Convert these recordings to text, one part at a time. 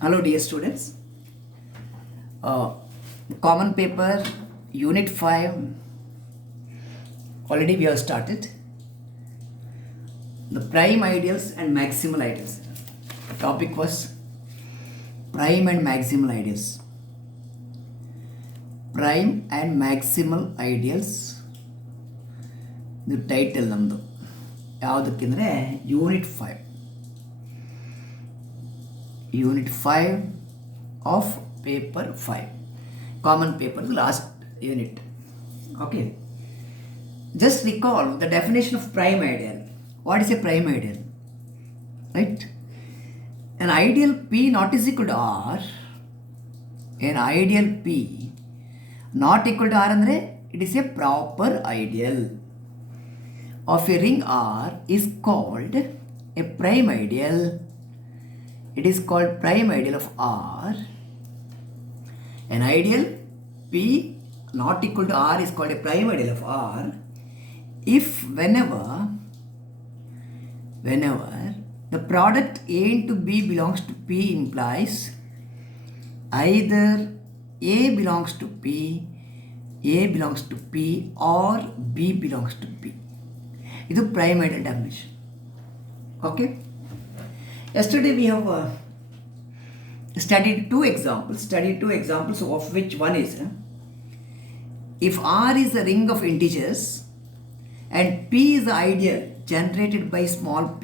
Hello, dear students. Uh, Common paper, Unit 5. Already we have started. The prime ideals and maximal ideals. The topic was prime and maximal ideals. Prime and maximal ideals. The title ನಮ್ಮದು ಯಾವುದಕ್ಕೆಂದರೆ unit 5 of paper 5 common paper last unit. Okay, just recall the definition of prime ideal. What is a prime ideal? Right? An ideal P not is equal to R. An ideal P not equal to R ಅಂದರೆ it is a proper ideal of a ring R is called a prime ideal. It is called prime ideal of R. An ideal P not equal to R is called a prime ideal of R if whenever the product A into B belongs to P implies either A belongs to P, A belongs to P or B belongs to P. This is prime ideal definition. Okay. Yesterday we have studied two examples of which one is if R is a ring of integers and P is the ideal generated by small p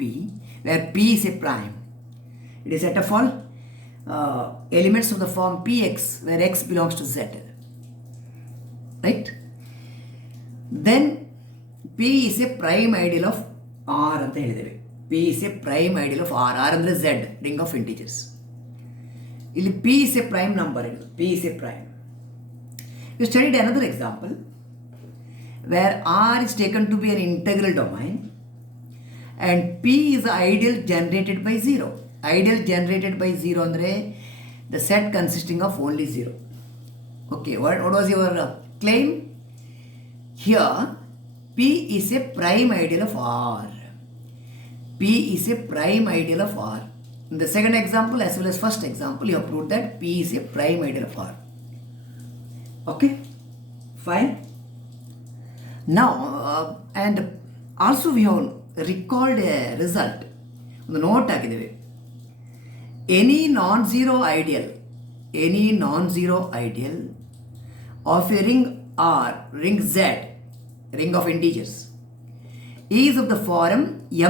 where P is a prime. It is set of all elements of the form Px where x belongs to Z. Right? Then P is a prime ideal of R ಅಂತ ಹೇಳಿದ್ದೇವೆ. P is a prime ideal of R. R ಅಂದರೆ Z, ring of integers. ಇಲ್ಲಿ P is a prime number. P is a prime. You studied another example where R is taken to be an integral domain and P is the ideal generated by 0. Ideal generated by 0 ಅಂದರೆ the set consisting of only 0. Okay, what was your claim? Here P is a prime ideal of R. P is a prime ideal of R. In the second example as well as first example, you have proved that P is a prime ideal of R. Okay, fine. Now, and also we have recalled a result. ಒಂದು note ಹಾಕಿದ್ದೇವೆ. Any non-zero ideal of a ring R, ring Z, ring of integers, is of the form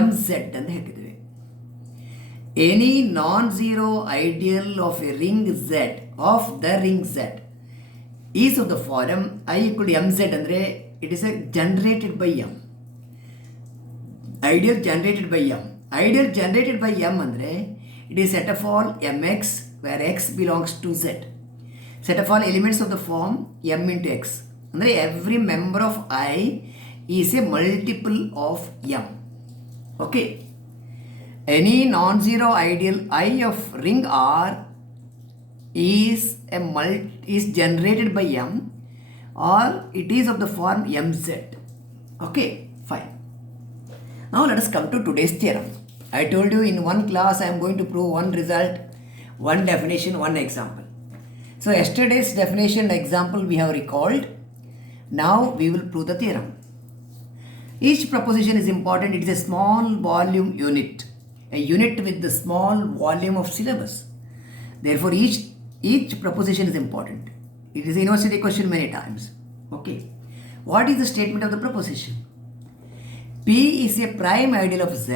mz ಅಂತ ಹೇಳಿದ್ದೇವೆ. Any non-zero ideal of a ring Z, of the ring Z, is of the form I equal to mz ಅಂದರೆ it is a generated by m. Ideal generated by m. Ideal generated by m ಅಂದರೆ it is set of all mx where x belongs to Z. Set of all elements of the form m into x ಅಂದರೆ every member of I is a multiple of m. Okay. Any non-zero ideal I of ring R is generated by m or it is of the form mz. Okay, fine. Now let us come to today's theorem. I told you in one class I am going to prove one result, one definition, one example. So yesterday's definition example we have recalled. Now we will prove the theorem. Each proposition is important. It is a small volume unit. A unit with the small volume of syllabus. Therefore, each proposition is important. It is a university question many times. Okay. What is the statement of the proposition? P is a prime ideal of Z.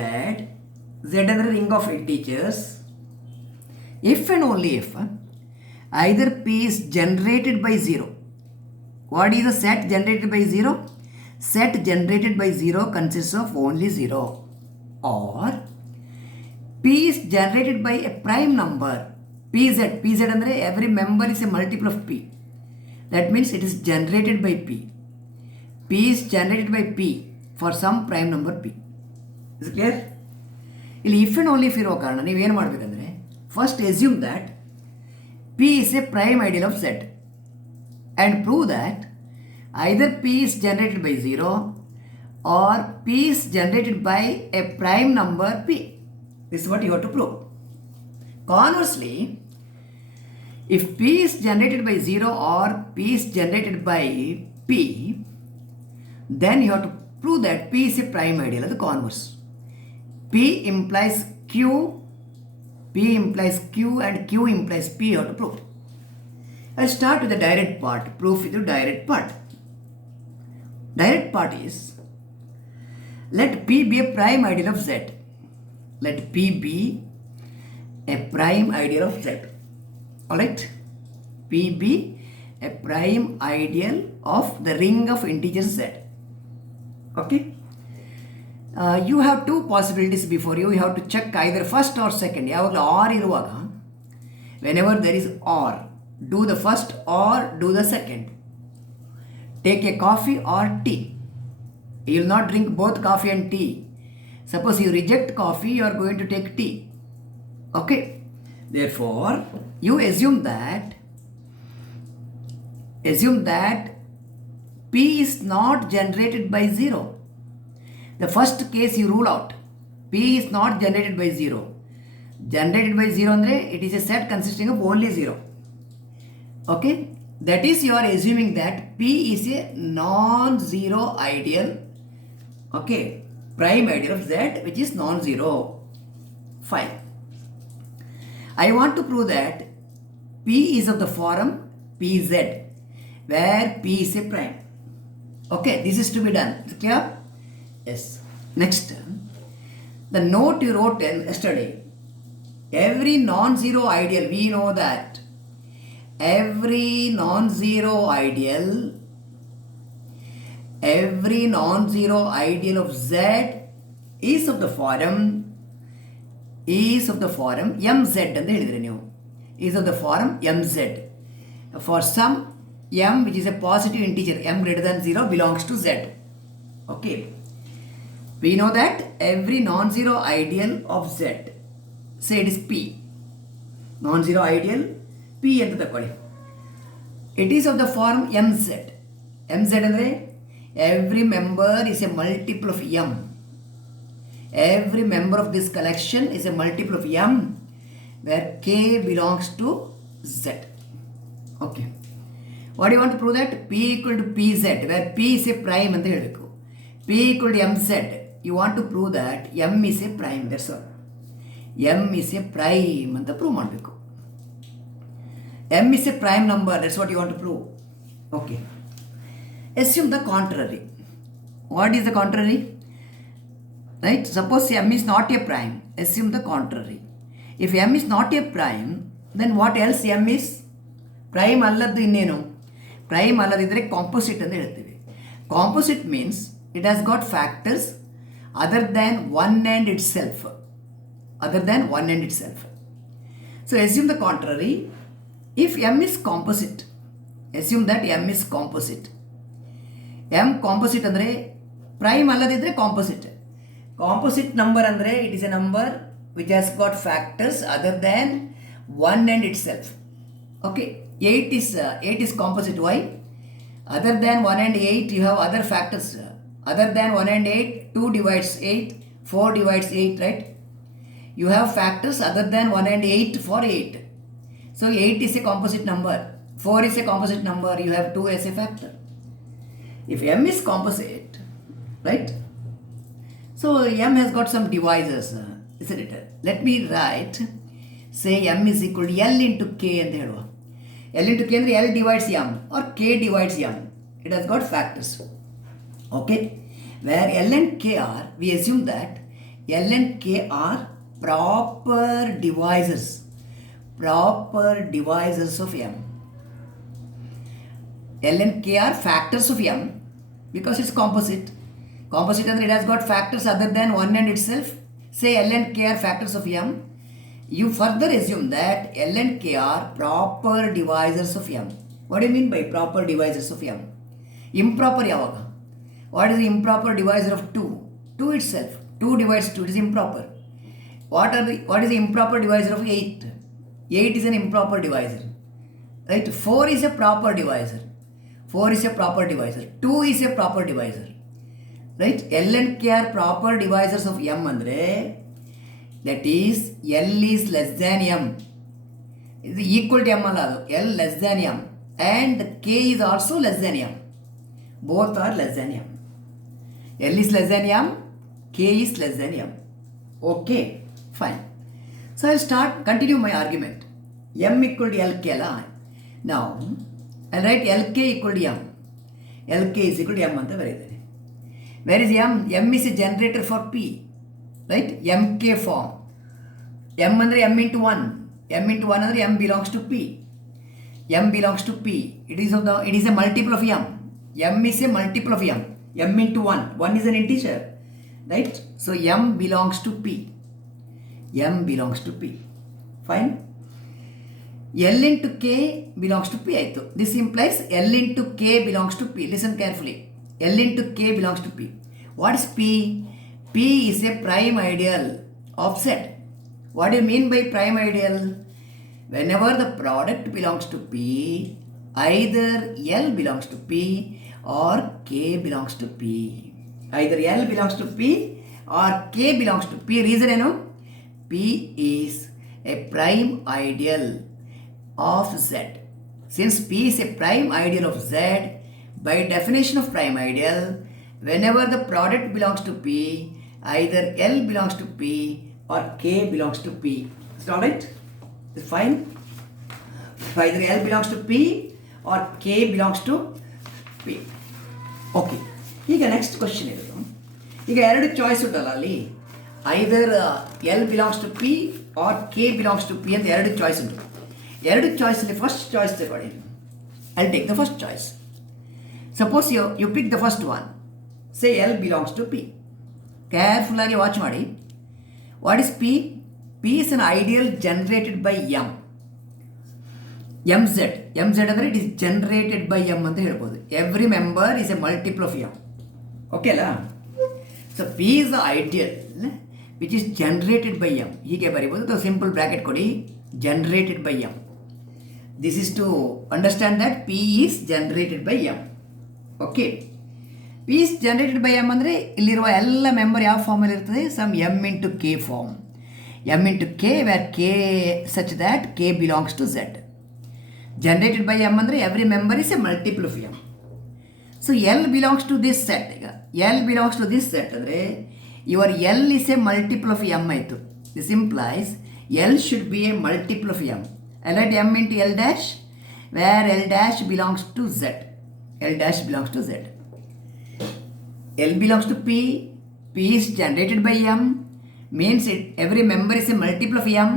Z is a ring of integers. If and only if either P is generated by 0. What is the set generated by 0? Set generated by 0 consists of only 0. Or P is generated by a prime number pz ಅಂದರೆ every member is a multiple of P. That means it is generated by P. P is generated by P for some prime number P. Is it clear? ಇಲ್ಲಿ if and only if ಇರೋ ಕಾರಣ ನೀವೇನು ಮಾಡಬೇಕಂದ್ರೆ first assume that P is a prime ideal of Z and prove that either P is generated by 0 or P is generated by a prime number P. This is what you have to prove. Conversely, If P is generated by 0 or P is generated by P, then you have to prove that P is a prime ideal, the converse. P implies Q, P implies Q and Q implies P, you have to prove. I'll start with the direct part, proof with the direct part. Direct part is, let P be a prime ideal of Z. Let P be a prime ideal of Z. Alright? P be a prime ideal of the ring of integers Z. Okay? You have two possibilities before you. You have to check either first or second. Or iruvaga, whenever there is or, do the first or do the second. Take a coffee or tea. You will not drink both coffee and tea. Suppose you reject coffee, you are going to take tea. Okay? Therefore, you assume that P is not generated by 0. The first case you rule out. P is not generated by 0. Generated by 0 andre, it is a set consisting of only 0. Okay? That is, you are assuming that P is a non-zero ideal. Okay? Prime ideal of Z which is non-zero. Fine. I want to prove that P is of the form Pz, where P is a prime. Okay, this is to be done. Is it clear? Yes. Next, the note you wrote yesterday. Every non-zero ideal, we know that every non-zero ideal of Z is of the form mz ಅಂತ ಹೇಳಿದ್ರಿ ನೀವು. Is of the form mz. For some m which is a positive integer, m greater than 0 belongs to Z. Okay. We know that every non-zero ideal of Z, say it is P. Non-zero ideal P ಅಂತ ತಕೊಳ್ಳಿ. It is of the form mz. mz ಅಂದರೆ every member is a multiple of m. Every member of this collection is a multiple of m where k belongs to Z. Okay. What do you want to prove that? P equal to Pz where P is a prime ಅಂತ ಹೇಳಬೇಕು. P equal to mz. You want to prove that m is a prime. That's all. m is a prime ಅಂತ prove ಮಾಡಬೇಕು. m is a prime number. That's what you want to prove. Okay. Assume the contrary. What is the contrary? Right? Suppose m is not a prime. Assume the contrary. If m is not a prime, then what else m is? Prime alladu innenu? Prime alladiದ್ರೆ composite ಅಂತ ಹೇಳ್ತೀವಿ. Composite means it has got factors other than one and itself. So assume the contrary. If m is composite, assume that m is composite. m composite andre prime alladiದ್ರೆ composite. Composite number andre it is a number which has got factors other than one and itself. Okay, 8 is composite. Why? Other than 1 and 8 you have other factors. Other than 1 and 8, 2 divides 8, 4 divides 8, right? You have factors other than 1 and 8 for 8. So 8 is a composite number, 4 is a composite number, you have 2 as a factor. If m is composite, right? So m has got some divisors, isn't it? Let me write, say m is equal to L into K and ಹೇಳುವ. L into K ಅಂದರೆ L divides m or K divides m. It has got factors. Okay? Where L and K are, we assume that L and K are proper divisors of m. L and K are factors of m because it's composite. Composite and it has got factors other than one and itself. Say L and K are factors of m. You further assume that L and K are proper divisors of m. What do you mean by proper divisors of m? Improper yavaga. What is the improper divisor of 2? 2 itself. 2 divides 2, it is improper. What is the improper divisor of 8? 8 is an improper divisor. Right? 4 is a proper divisor. 4 is a proper divisor. 2 is a proper divisor. Right? L and K are proper divisors of m andre, that is L is less than m. ಇದು equal to M ಅಲ್ಲ, ಅದು L less than M and K is also less than M. Both are less than M. L is less than M, K is less than M. Okay, fine. So I start continue my argument. M equal to L K ಅಲ್ಲ. ನಾವು I write L K equal to M. L K is equal to M ಅಂತ ಬರೀತೇನೆ. Where is M? M is A generator for P, right? M K form. M ಅಂದರೆ M into one. M into one ಅಂದರೆ M belongs to P. M belongs to P. It is a multiple of M. M is a multiple of m. m into 1. 1 is an integer, right? So m belongs to p. m belongs to p. Fine. L into k belongs to p. This implies L into k belongs to p. Listen carefully. L into k belongs to p. What is p? P is a prime ideal of Z. What do you mean by prime ideal? Whenever the product belongs to p, either L belongs to p or k belongs to p. Either L belongs to p or k belongs to p. Reason ಏನು? P is a prime ideal of Z. Since p is a prime ideal of Z, by definition of prime ideal, whenever the product belongs to p, either L belongs to p or k belongs to p. Is it alright? It's fine? Either L belongs to p or k belongs to p. Okay, ಈಗ next question ಇರೋದು. ಈಗ ಎರಡು choice ಉಂಟಲ್ಲ ಅಲ್ಲಿ, either L belongs to P or K belongs to P ಅಂತ ಎರಡು choice ಉಂಟು. ಎರಡು ಚಾಯ್ಸಲ್ಲಿ ಫಸ್ಟ್ ಚಾಯ್ಸ್ ತಗೊಳ್ಳಿ. I take the first choice. Suppose you pick the first one. Say L belongs to P. ಕೇರ್ಫುಲ್ಲಾಗಿ ವಾಚ್ ಮಾಡಿ. What is P? P is an ideal generated by M. M Z. M Z ಅಂದರೆ it is generated by M ಅಂತ ಹೇಳ್ಬೋದು. Every member is a multiple of M. Okay ಅಲ್ಲ? So P is the ideal which is generated by M. ಹೀಗೆ ಬರೀಬೋದು. ಅಥವಾ simple bracket ಕೊಡಿ, generated by M. This is to understand that P is generated by M. Okay, P is generated by M ಅಂದರೆ ಇಲ್ಲಿರುವ ಎಲ್ಲ member ಯಾವ ಫಾರ್ಮಲ್ಲಿ ಇರ್ತದೆ? Some M into K form. M into K where K such that K belongs to Z. Generated by m ಅಂದರೆ every member is a multiple of m. So L belongs to this set. ಈಗ L belongs to this set ಅಂದರೆ your L is a multiple of m ಆಯಿತು. This implies L should be a multiple of m. I write m into L dash where L dash belongs to Z. L dash belongs to Z. L belongs to P. P is generated by m means every member is a multiple of m.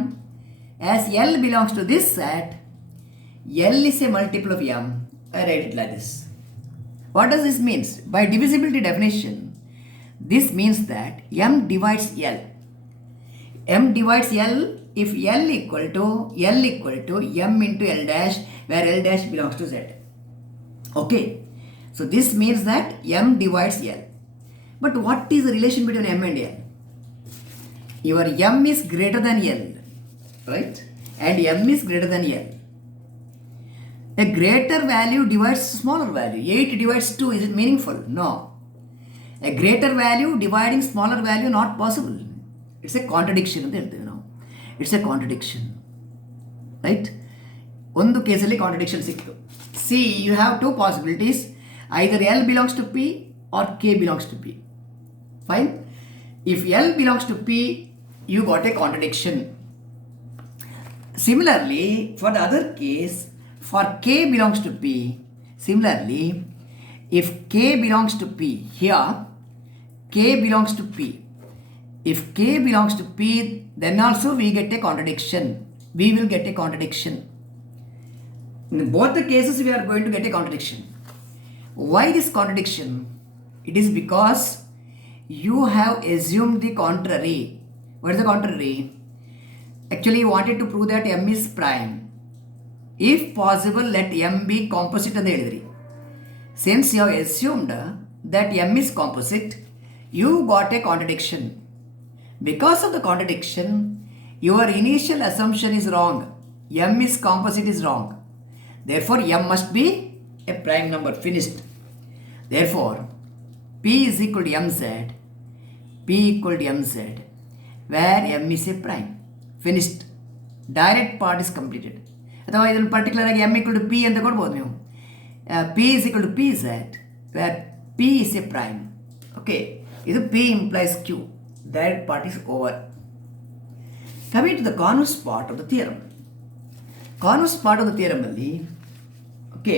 As L belongs to this set, L is a multiple of m. I write it like this. What does this mean? By divisibility definition, this means that m divides L. M divides L if L equal to m into L dash where L dash belongs to Z. Okay. So this means that m divides L. But what is the relation between m and L? Your m is greater than L, right? And m is greater than L. A greater value divides smaller value. 8 divides 2. Is it meaningful? No. A greater value dividing smaller value not possible. It's a contradiction. It's a contradiction. Right? ಒಂದು ಕೇಸಲ್ಲಿ contradiction ಸಿಕ್ತು. See, you have two possibilities. Either L belongs to P or K belongs to P. Fine? If L belongs to P, you got a contradiction. Similarly, for the other case, for k belongs to p, similarly, if k belongs to p, here k belongs to p. If k belongs to p, then also we get a contradiction. We will get a contradiction. In both the cases, we are going to get a contradiction. Why this contradiction? It is because you have assumed the contrary. What is the contrary? Actually, you wanted to prove that m is prime. If possible, let m be composite ಅಂತ ಹೇಳಿದ್ರಿ. Since you have assumed that m is composite, you got a contradiction. Because of the contradiction, your initial assumption is wrong. M is composite is wrong. Therefore, m must be a prime number. Finished. Therefore, p is equal to mz. P equal to mz, where m is a prime. Finished. Direct part is completed. ಅಥವಾ ಇದನ್ನು particular ಆಗಿ M equal to P ಅಂತ ಕೊಡ್ಬೋದು ನೀವು. P is equal to P Z where P is a prime. Okay, ಇದು P implies Q. Direct part is over. Coming to the converse part of the theorem. Converse part of the theorem ಅಲ್ಲಿ, okay,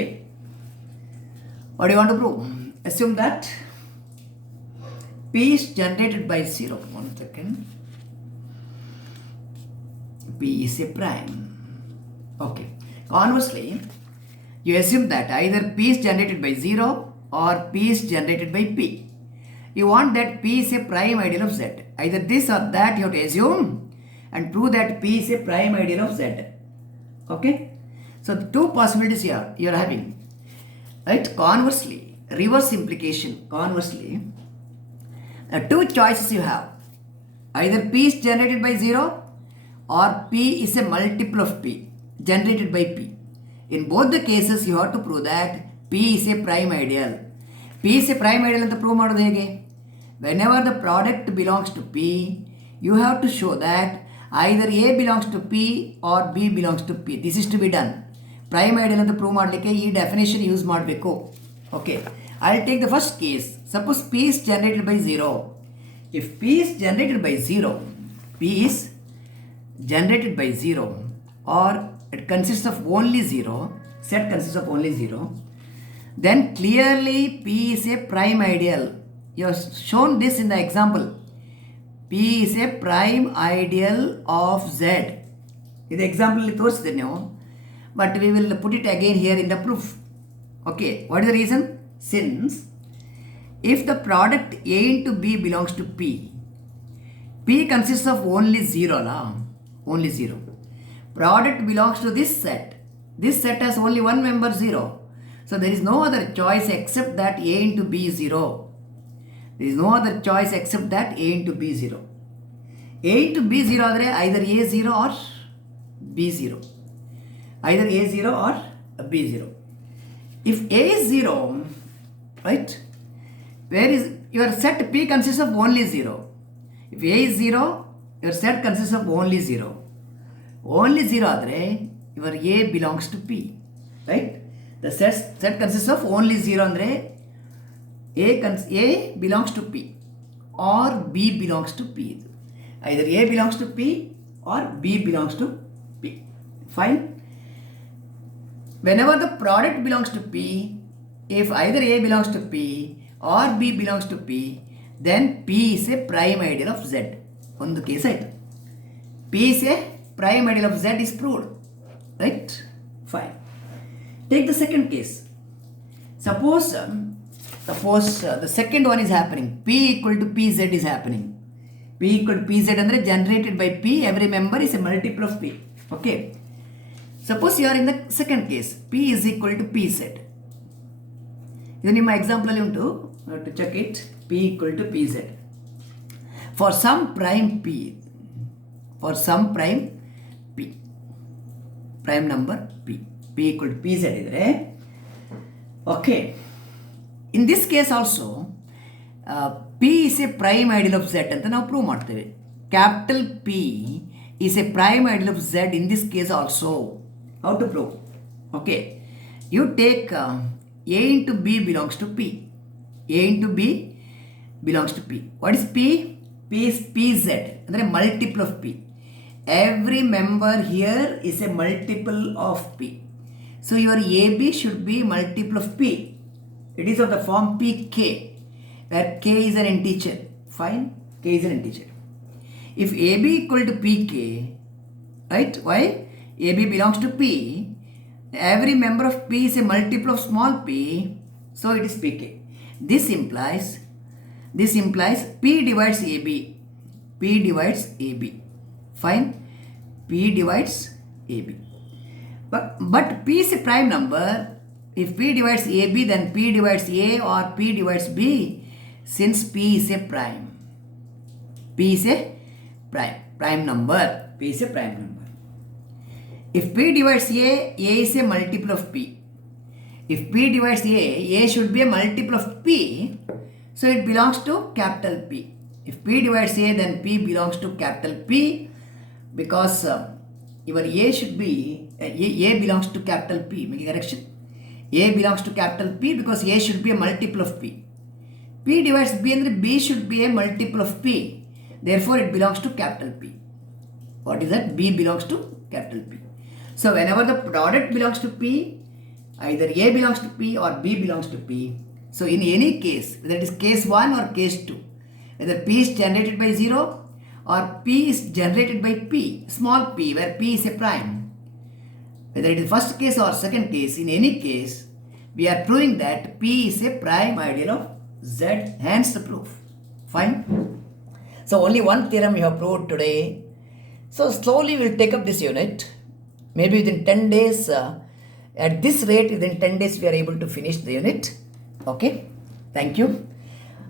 what do you want to prove? Assume that P is generated by 0. 1 second. P is a prime. Okay. Conversely, you assume that either P is generated by 0 or P is generated by P. You want that P is a prime ideal of Z. Either this or that you have to assume and prove that P is a prime ideal of Z. Okay. So the two possibilities here you are having. Right? Conversely, reverse implication. Conversely, two choices you have. Either P is generated by 0 or P is a multiple of P generated by P. In both the cases, you have to prove that P is a prime ideal. P is a prime ideal ಅಂತ prove ಮಾಡೋದು ಹೇಗೆ? Whenever the product belongs to P, you have to show that either A belongs to P or B belongs to P. This is to be done. Prime ideal ಅಂತ prove ಮಾಡಲಿಕ್ಕೆ ಈ definition use ಮಾಡಬೇಕು. Okay, I will take the first case. Suppose P is generated by 0. If P is generated by 0, P is generated by 0 or it consist of only 0, set consist of only 0, then clearly P is a prime ideal. You have shown this in the example. P is a prime ideal of Z. ಇದು example ತೋರಿಸಿದೆ ನೀವು. But we will put it again here in the proof. Okay, what is the reason? Since if the product A into B belongs to P, P consists of only 0, only 0. Product belongs to this set. This set has only one member 0. So there is no other choice except that A into B is 0. There is no other choice except that A into B is 0. A into B 0 ಆದರೆ either A 0 or B 0. Either A 0 or B 0. If A is 0, right, where is your set P consists of only 0. If A is 0, your set consists of only 0. Only 0 ಆದರೆ your A belongs to P, right? The set consists of only 0 ಅಂದರೆ A belongs to P or B belongs to P. Either A belongs to P or B belongs to P. Fine. Whenever the product belongs to P, if either A belongs to P or B belongs to P, then P is a prime ideal of Z. ಒಂದು case ಆಯಿತು. P is a prime ideal of Z is proved. Right? Fine. Take the second case. Suppose the second one is happening. P equal to PZ is happening. P equal to PZ ಅಂದರೆ generated by P. Every member is a multiple of P. Okay. Suppose you are in the second case, P is equal to PZ. ಇದು ನಿಮ್ಮ example ಉಂಟು, to check it. P equal to PZ. For some prime P, prime number P equal to PZ ಇದ್ರೆ, okay. In this case also, P is a prime ideal of Z ಅಂತ ನಾವು prove ಮಾಡ್ತೇವೆ. Capital P is a prime ideal of Z in this case also. How to prove? Okay, you take A into B belongs to P. A into B belongs to P. What is P? P is PZ, ಅಂದರೆ multiple of P. Every member here is a multiple of P. So your AB should be multiple of P. It is of the form PK, where K is an integer. Fine, K is an integer. If AB equal to PK, right? Why? AB belongs to P. Every member of P is a multiple of small p, so it is PK. This implies P divides AB. P divides AB. Fine. P divides AB. But P is a prime number. If P divides AB, then P divides A or P divides B, since P is a prime. P is a prime number. P is a prime number. If P divides A is a multiple of P. If P divides A should be a multiple of P, so it belongs to capital P. If P divides A, then P belongs to capital P, because your A should be, A belongs to capital P, make a correction. A belongs to capital P because A should be a multiple of P. P divides B and B should be a multiple of P. Therefore, it belongs to capital P. What is that? B belongs to capital P. So, whenever the product belongs to P, either A belongs to P or B belongs to P. So, in any case, whether it is case 1 or case 2, whether P is generated by 0 or P is generated by P, small p, where P is a prime. Whether it is first case or second case, in any case, we are proving that P is a prime ideal of Z, hence the proof. Fine. So, only one theorem we have proved today. So, slowly we will take up this unit. Maybe within 10 days, at this rate, within 10 days, we are able to finish the unit. Okay. Thank you.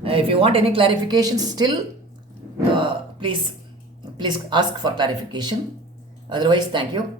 If you want any clarification still, please ask for clarification. Otherwise, thank you.